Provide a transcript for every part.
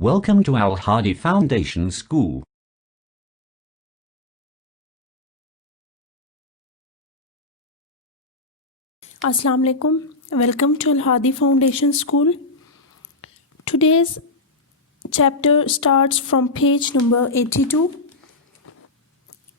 Welcome to Al Hadi Foundation School. Assalamu alaikum. Welcome to Al Hadi Foundation School. Today's chapter starts from page number 82,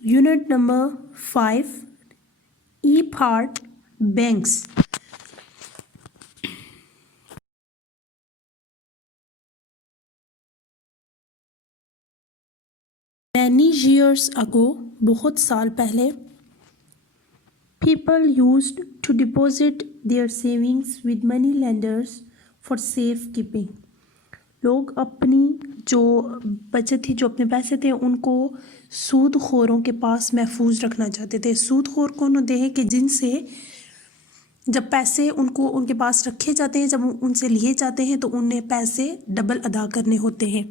unit number 5, E part, banks. Many years ago, बहुत साल पहले, people used to deposit their savings with money lenders for safe keeping. लोग अपनी जो बचत थी, जो अपने पैसे थे, उनको सूद खोरों के पास महफूज रखना चाहते थे. सूद खोर कौन होते हैं कि जिनसे जब पैसे उनको उनके पास रखे जाते हैं, जब उनसे लिए जाते हैं तो उन्हें पैसे डबल अदा करने होते हैं.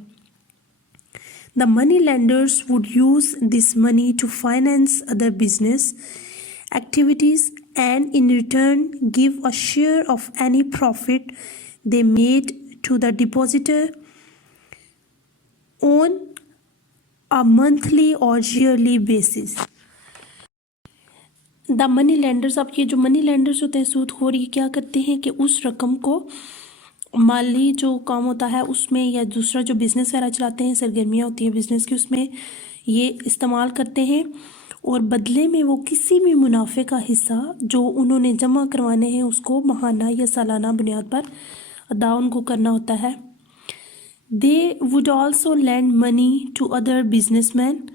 The money lenders would use this money to finance other business activities and in return give a share of any profit they made to the depositor on a monthly or yearly basis. The money lenders, अब ये जो money lenders होते हैं सूदखोर, ये क्या करते हैं कि उस रकम को माली जो काम होता है उसमें या दूसरा जो बिज़नेस वगैरह चलाते हैं, सरगर्मियाँ होती हैं बिज़नेस की, उसमें ये इस्तेमाल करते हैं और बदले में वो किसी भी मुनाफे का हिस्सा जो उन्होंने जमा करवाने हैं उसको माहाना या सालाना बुनियाद पर अदा उनको करना होता है. They would also lend money to other businessmen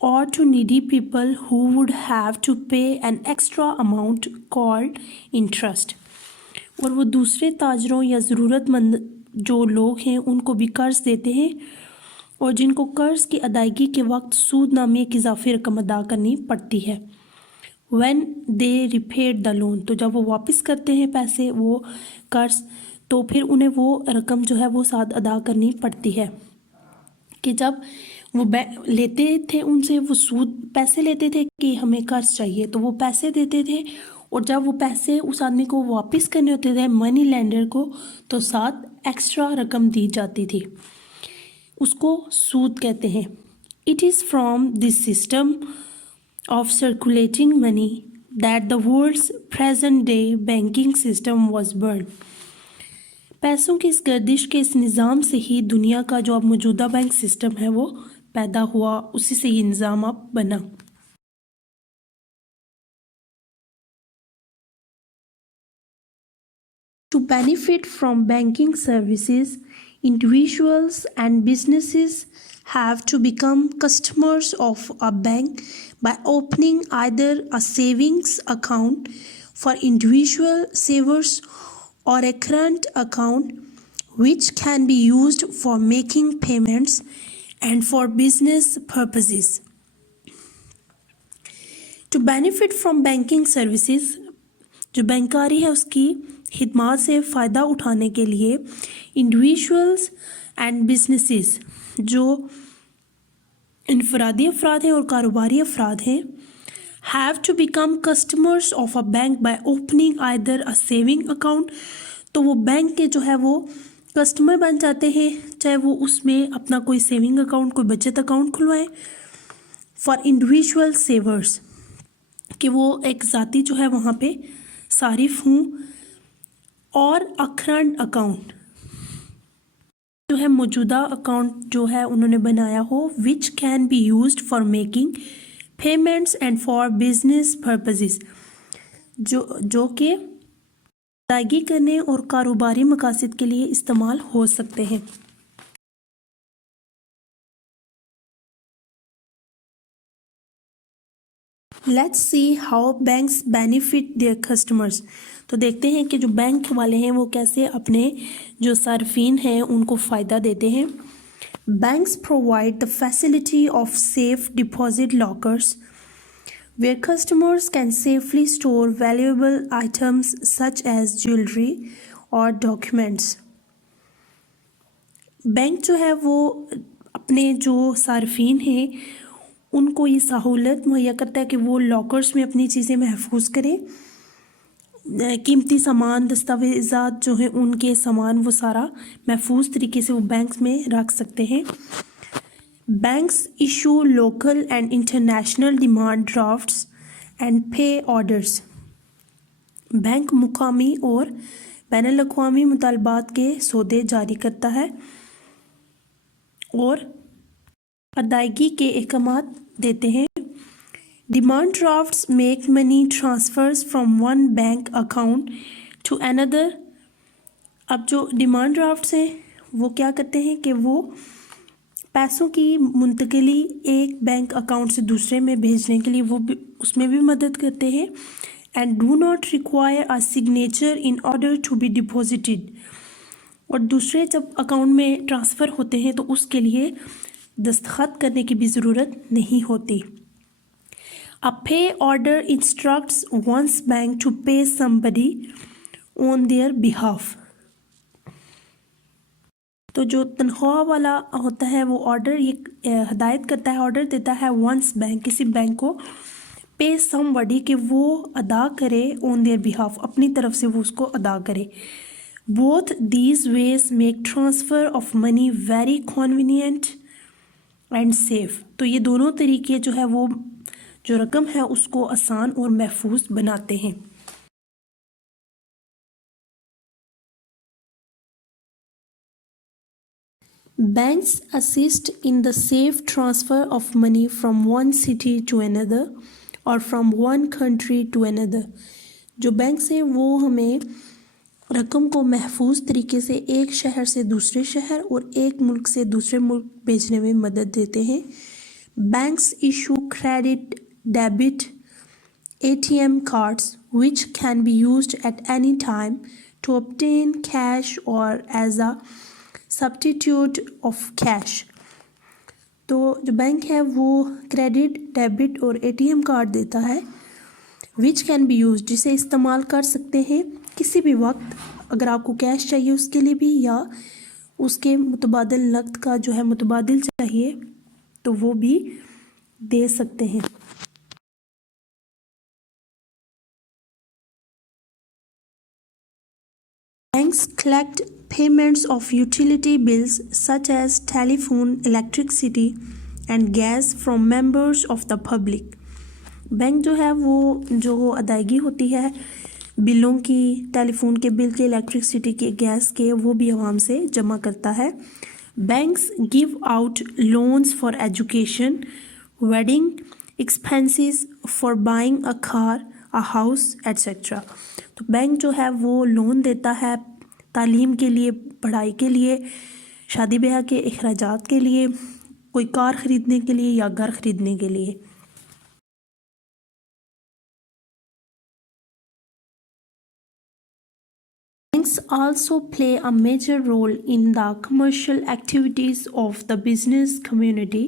or to needy people who would have to pay an extra amount called interest. और वो दूसरे ताजरों या ज़रूरतमंद जो लोग हैं उनको भी कर्ज देते हैं और जिनको कर्ज की अदायगी के वक्त सूद नामी एक इजाफी रकम अदा करनी पड़ती है. When they repaid the loan, तो जब वो वापस करते हैं पैसे, वो कर्ज, तो फिर उन्हें वो रकम जो है वो साथ अदा करनी पड़ती है. कि जब वो लेते थे उनसे, वो सूद पैसे लेते थे कि हमें कर्ज चाहिए, तो वो पैसे देते थे और जब वो पैसे उस आदमी को वापस करने होते थे मनी लेंडर को, तो साथ एक्स्ट्रा रकम दी जाती थी. उसको सूद कहते हैं. It is from this system of circulating money that the world's present day banking system was born. पैसों की इस गर्दिश के इस निज़ाम से ही दुनिया का जो अब मौजूदा बैंक सिस्टम है वो पैदा हुआ, उसी से ये निज़ाम अब बना. To benefit from banking services, individuals and businesses have to become customers of a bank by opening either a savings account for individual savers or a current account which can be used for making payments and for business purposes. To benefit from banking services, जो बैंकारी है उसकी खिदमात से फ़ायदा उठाने के लिए individuals and businesses, जो इनफरादी अफराद हैं और कारोबारी अफराद हैं, have to become customers of a bank by opening either a saving account. तो वो बैंक के जो है वो कस्टमर बन जाते हैं, चाहे वो उसमें अपना कोई सेविंग अकाउंट, कोई बचत अकाउंट खुलवाएं. फॉर इंडिविजुअल सेवर्स, कि वो एक ज़ाती जो है वहाँ पे सारिफ हूँ, और करंट अकाउंट जो है मौजूदा अकाउंट जो है उन्होंने बनाया हो, which can be used for making payments and for business purposes, जो कि अदायगी करने और कारोबारी मकासद के लिए इस्तेमाल हो सकते हैं. Let's see how banks benefit their customers. तो देखते हैं कि जो बैंक वाले हैं वो कैसे अपने जो सार्फिन हैं उनको फ़ायदा देते हैं. Banks provide the facility of safe deposit lockers where customers can safely store valuable items such as jewelry or documents. Bank जो है वो अपने जो सार्फिन हैं उनको ये सहूलत मुहैया करता है कि वो लॉकर्स में अपनी चीज़ें महफूज करें कीमती सामान, दस्तावेज़ात जो हैं उनके सामान, वो सारा महफूज तरीके से वो बैंक्स में रख सकते हैं. Banks issue local and international demand drafts and पे ऑर्डर्स. बैंक मुकामी और बैनुल अक़वामी मुतालबात के सौदे जारी करता है और अदायगी के अहकामात देते हैं. Demand drafts make money transfers from one bank account to another. अब जो डिमांड ड्राफ्ट्स हैं वो क्या करते हैं कि वो पैसों की मुंतकिली एक बैंक अकाउंट से दूसरे में भेजने के लिए वो भी उसमें भी मदद करते हैं. And do not require a signature in order to be deposited. और दूसरे जब अकाउंट में ट्रांसफ़र होते हैं तो उसके लिए दस्तखत करने की भी ज़रूरत नहीं होती. A pay order instructs one's bank to pay somebody on their behalf. तो जो तनख्वाह वाला होता है वो ऑर्डर ये हदायत करता है, ऑर्डर देता है वंस बैंक, किसी बैंक को, पे समबडी कि वो अदा करे ऑन देयर बिहाफ, अपनी तरफ से वो उसको अदा करे. Both these veg make transfer of money very convenient and safe. तो ये दोनों तरीके जो है वो जो रकम है उसको आसान और महफूज बनाते हैं. Banks assist in the safe transfer of money from one city to another or from one country to another. जो बैंक्स हैं वो हमें रकम को महफूज तरीके से एक शहर से दूसरे शहर और एक मुल्क से दूसरे मुल्क भेजने में मदद देते हैं. Banks issue credit, debit, ATM cards which can be used at any time to obtain cash or as a substitute of cash. तो जो बैंक है वो क्रेडिट, डेबिट और ATM कार्ड देता है which can be used, जिसे इस्तेमाल कर सकते हैं किसी भी वक्त, अगर आपको कैश चाहिए उसके लिए भी या उसके मुतबादिल नक़द का जो है मुतबादिल चाहिए तो वो भी दे सकते हैं. Banks collect payments of utility bills such as telephone, electricity and gas from members of the public. Bank जो है वो जो अदायगी होती है बिलों की, टेलीफोन के बिल के, इलेक्ट्रिसिटी के, गैस के, वो भी आवाम से जमा करता है. Banks give out loans for education, wedding expenses, for buying a car, a house, etc. तो बैंक जो है वो लोन देता है तालीम के लिए, पढ़ाई के लिए, शादी ब्याह के अखराजात के लिए, कोई कार ख़रीदने के लिए या घर ख़रीदने के लिए. Banks also play a major role in the commercial activities of the business community.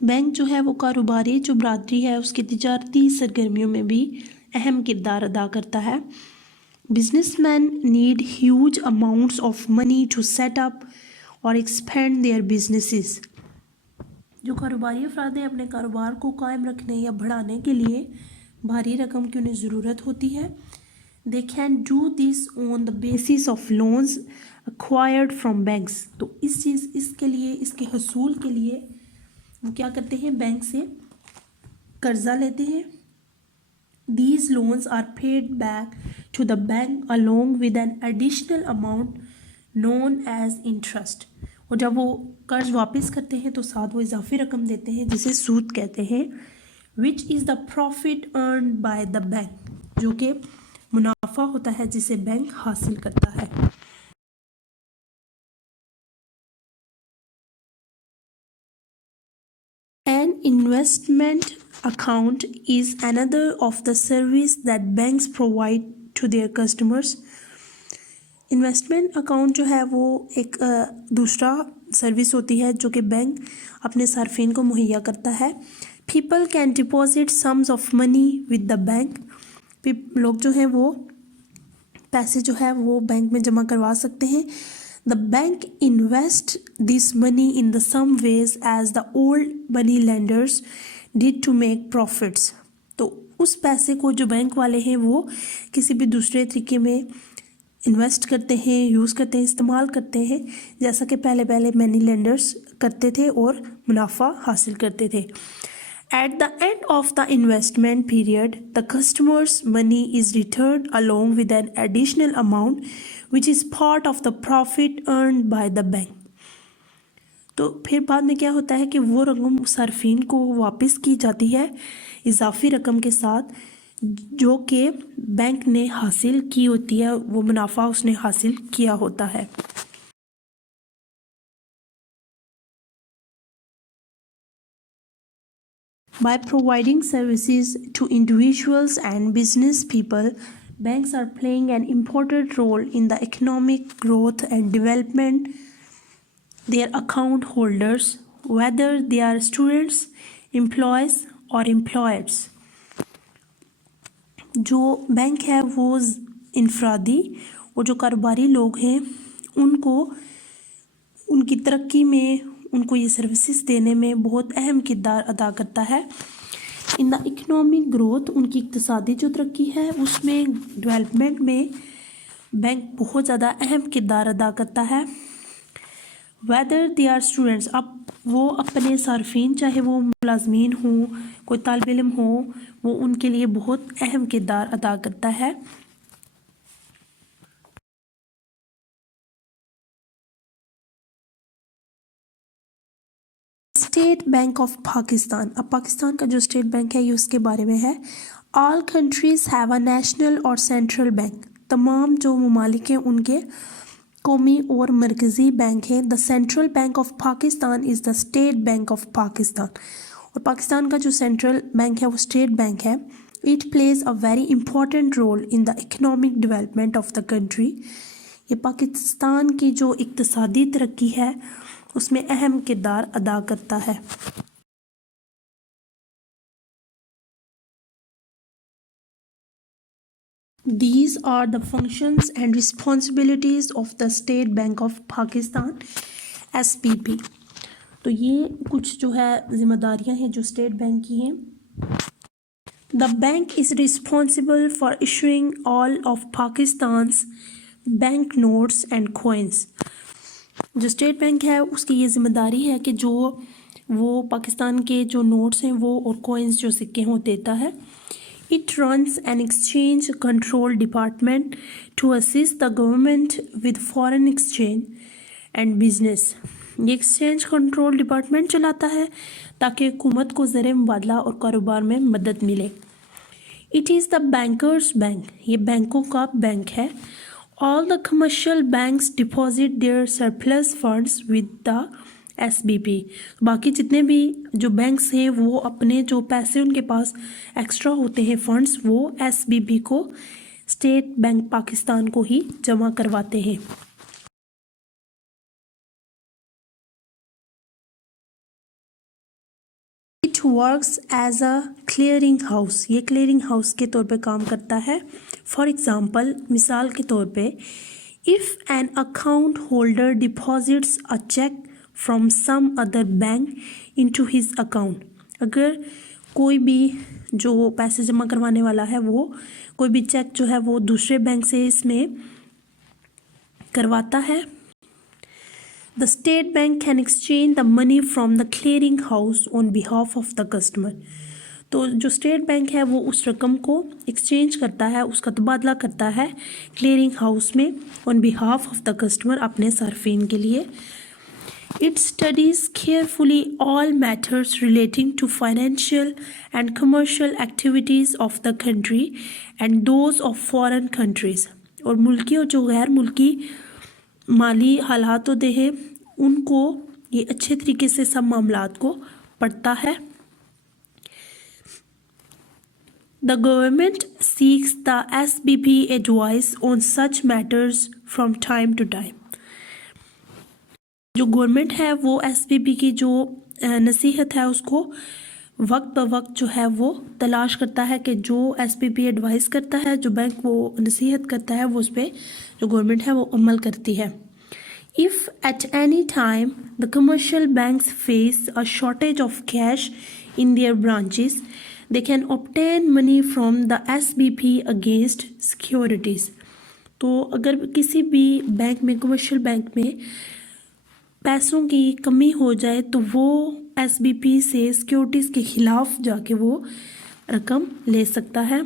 Bank जो है वो कारोबारी जो बरादरी है उसकी तिजारती सरगर्मियों में भी अहम किरदार अदा करता है. Businessmen need huge amounts of money to set up or expand their businesses. जो कारोबारी अफराद हैं अपने कारोबार को कायम रखने या बढ़ाने के लिए भारी रकम की उन्हें ज़रूरत होती है. They can do this on the basis of loans acquired from banks. तो इसके लिए, इसके हसूल के लिए वो क्या करते हैं, बैंक से कर्ज़ा लेते हैं. These loans are paid back to the bank along with an additional amount known as interest. और जब वो कर्ज वापस करते हैं तो साथ वो इजाफी रकम देते हैं जिसे सूद कहते हैं, which is the profit earned by the bank, जो कि मुनाफा होता है जिसे बैंक हासिल करता है. An investment account is another of the service that banks provide to their customers. Investment account जो है वो एक दूसरा सर्विस होती है जो कि बैंक अपने सार्फिन को मुहैया करता है. People can deposit sums of money with the bank. लोग जो हैं वो पैसे जो है वो बैंक में जमा करवा सकते हैं. The bank invests this money in the same ways as the old money lenders did to make profits. तो उस पैसे को जो बैंक वाले हैं वो किसी भी दूसरे तरीके में इन्वेस्ट करते हैं, यूज़ करते हैं, इस्तेमाल करते हैं, जैसा कि पहले पहले मनी लेंडर्स करते थे और मुनाफा हासिल करते थे. At the end of the investment period, the customer's money is returned along with an additional amount which is part of the profit earned by the bank. तो फिर बाद में क्या होता है कि वो रकम सार्फिन को वापस की जाती है इजाफी रकम के साथ जो कि बैंक ने हासिल की होती है, वो मुनाफा उसने हासिल किया होता है. By providing services to individuals and business people, banks are playing an important role in the economic growth and development. Their account holders, whether they are students, employees or employers. जो बैंक है वो इनफरादी और जो कारोबारी लोग हैं उनको उनकी तरक्की में, उनको ये सर्विसेज देने में बहुत अहम किरदार अदा करता है. इन द इकोनॉमिक ग्रोथ, उनकी इक्तिसादी जो तरक्की है उसमें, डेवलपमेंट में बैंक बहुत ज़्यादा अहम किरदार अदा करता है. वेदर दे आर स्टूडेंट्स, अब वो अपने सार्फिन चाहे वो मुलाजमीन हों, कोई तालिब इल्म हो, वो उनके लिए बहुत अहम किरदार अदा करता है. स्टेट बैंक ऑफ पाकिस्तान, अब पाकिस्तान का जो स्टेट बैंक है ये उसके बारे में है. All countries have a national और सेंट्रल बैंक, तमाम जो ममालिक हैं उनके कौमी और मरकज़ी बैंक हैं. The central bank of Pakistan is the state bank of Pakistan, और पाकिस्तान का जो सेंट्रल बैंक है वो स्टेट बैंक है. It plays a very important role in the economic development of the country, ये पाकिस्तान की जो इक्तिसादी तरक्की है उसमें अहम किरदार अदा करता है. These are the functions and responsibilities of the State Bank of Pakistan SBP. तो ये कुछ जो है जिम्मेदारियां हैं जो स्टेट बैंक की हैं. The bank is responsible for issuing all of Pakistan's bank notes and coins. जो स्टेट बैंक है उसकी ये जिम्मेदारी है कि जो वो पाकिस्तान के जो नोट्स हैं वो और कॉइन्स जो सिक्के हैं वो देता है. It runs an exchange control department to assist the government with foreign exchange and business. ये एक्सचेंज कंट्रोल डिपार्टमेंट चलाता है ताकि हुकूमत को ज़र मुबादला और कारोबार में मदद मिले. It is the bankers bank, ये बैंकों का बैंक है. All the commercial banks deposit their surplus funds with the SBP. बाकी जितने भी जो बैंक्स हैं वो अपने जो पैसे उनके पास एक्स्ट्रा होते हैं फंड्स वो SBP को, स्टेट बैंक पाकिस्तान को ही जमा करवाते हैं. It works as a clearing house, ये clearing house के तौर पे काम करता है. फॉर एग्ज़ाम्पल, मिसाल के तौर पे, if an account holder deposits a check from some other bank into his account, अगर कोई भी जो पैसे जमा करवाने वाला है वो कोई भी चेक जो है वो दूसरे बैंक से इसमें करवाता है, the state bank can exchange the money from the clearing house on behalf of the customer. तो जो स्टेट बैंक है वो उस रकम को एक्सचेंज करता है, उसका तबादला करता है क्लियरिंग हाउस में on behalf of the customer, अपने सार्फिन के लिए. It studies carefully all matters relating to financial and commercial activities of the country and those of foreign countries. और मुल्की और जो गैर मुल्की माली हालात होते हैं उनको ये अच्छे तरीके से सब मामलात को पढ़ता है. The government seeks the SBP advice on such matters from time to time. जो गवर्नमेंट है वो SBP की जो नसीहत है उसको वक्त ब वक्त जो है वो तलाश करता है कि जो SBP एडवाइस करता है, जो बैंक वो नसीहत करता है वो उस पर जो गवर्नमेंट है वो अमल करती है. If at any time the commercial banks face a shortage of cash in their branches, They can obtain money from the SBP against securities. تو اگر کسی بھی بینک میں کمرشل بینک میں پیسوں کی کمی ہو جائے تو وہ ایس بی پی سے سیکیورٹیز کے خلاف جا کے وہ رقم لے سکتا ہے.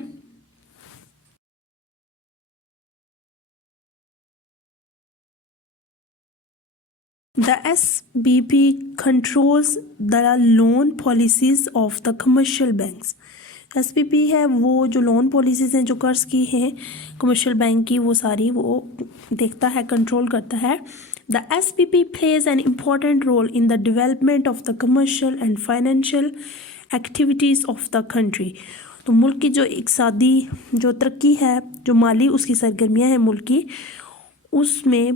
The SBP controls the loan policies of the commercial banks. S B P ہے وہ جو لون پالیسیز ہیں جو قرض کی ہیں کمرشل بینک کی وہ ساری وہ دیکھتا ہے کنٹرول کرتا ہے. The SBP plays an important role in the development of the commercial and financial activities of the country. تو ملک کی جو اقتصادی جو ترقی ہے جو مالی اس کی سرگرمیاں ہیں ملک کی اس میں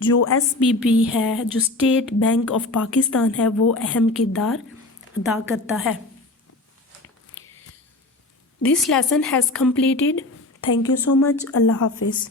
جو ایس بی پی ہے جو اسٹیٹ بینک آف پاکستان ہے وہ اہم کردار ادا کرتا ہے. This lesson has completed. Thank you so much. اللہ حافظ.